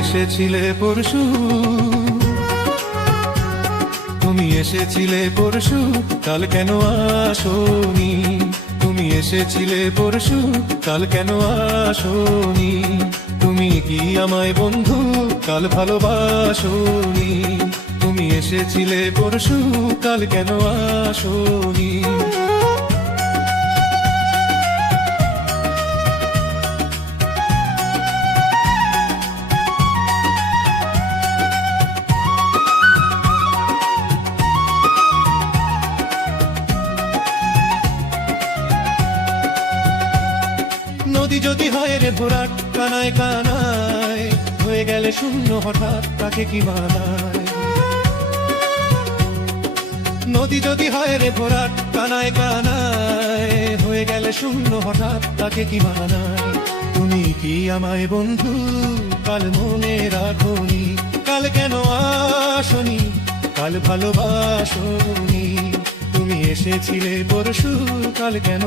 এসেছিলে পরশু, তুমি এসেছিলে পরশু, কাল কেন আসোনি? তুমি এসেছিলে পরশু, কাল কেন আসোনি? তুমি কি আমায় বন্ধু কাল ভালোবাসোনি? তুমি এসেছিলে পরশু, কাল কেন আসোনি? নদী যদি হয় রে ভরাট, কানায় কানায় হয়ে গেলে শূন্য হঠাৎ, তাকে কি মানায়? নদী যদি হয় রে ভরাট, কানায় কানায় হয়ে গেলে শূন্য হঠাৎ, তাকে কি মানায়? তুমি কি আমায় বন্ধু কাল মনে রাখোনি? কাল কেন আসোনি? কাল ভালোবাসোনি? তুমি এসেছিলে পরশু, কাল কেন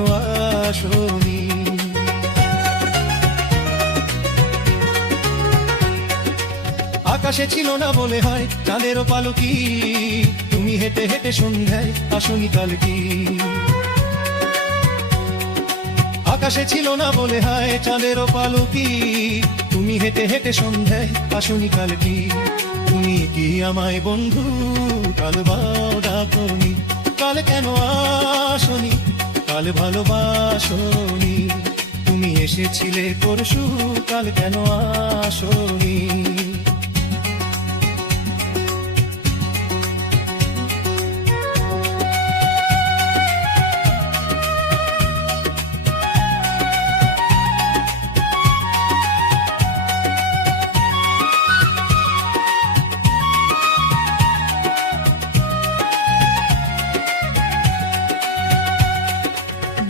আসোনি? আকাশে ছিল না বলে হয় চাঁদেরও পালকি, তুমি হেঁটে হেঁটে সন্ধ্যায় আসনি কাল কি? আকাশে ছিল না বলে হয় চাঁদেরও পালকি, তুমি হেঁটে হেঁটে সন্ধ্যায় আসনি কাল কি? তুমি কি আমায় বন্ধু কাল বাও ডাকনি? কাল কেন আসনি? কাল ভালোবাসোনি? তুমি এসেছিলে পরশু, কাল কেন আসনি?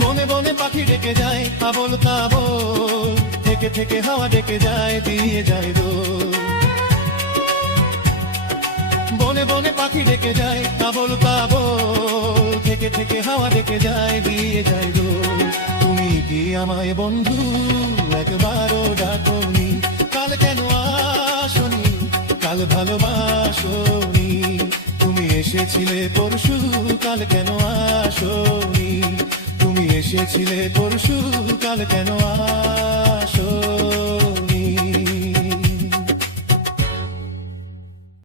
বনে বনে পাখি ডেকে যায় আবোল তাবোল, থেকে থেকে হাওয়া ডেকে যায় দিয়ে যায় দোল। বনে বনে পাখি ডেকে যায় আবোল তাবোল, থেকে থেকে হাওয়া ডেকে যায় দিয়ে যায় দোল। তুমি কি আমায় বন্ধু একবারও ডাকনি? কাল কেন আসনি? কাল ভালোবাসোনি? তুমি এসেছিলে পরশু, কাল কেন আসোনি? তুমি এসেছিলে পরশু, কাল কেন